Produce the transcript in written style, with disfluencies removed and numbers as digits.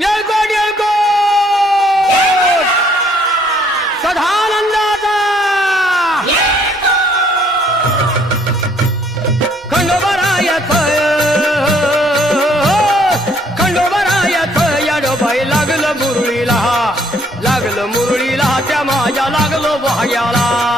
येळकोट येळकोट सदानंदाचा खंडोबरायाचं याडोबाई लागलं मुरळीला त्या माझ्या लागलो भाग्याला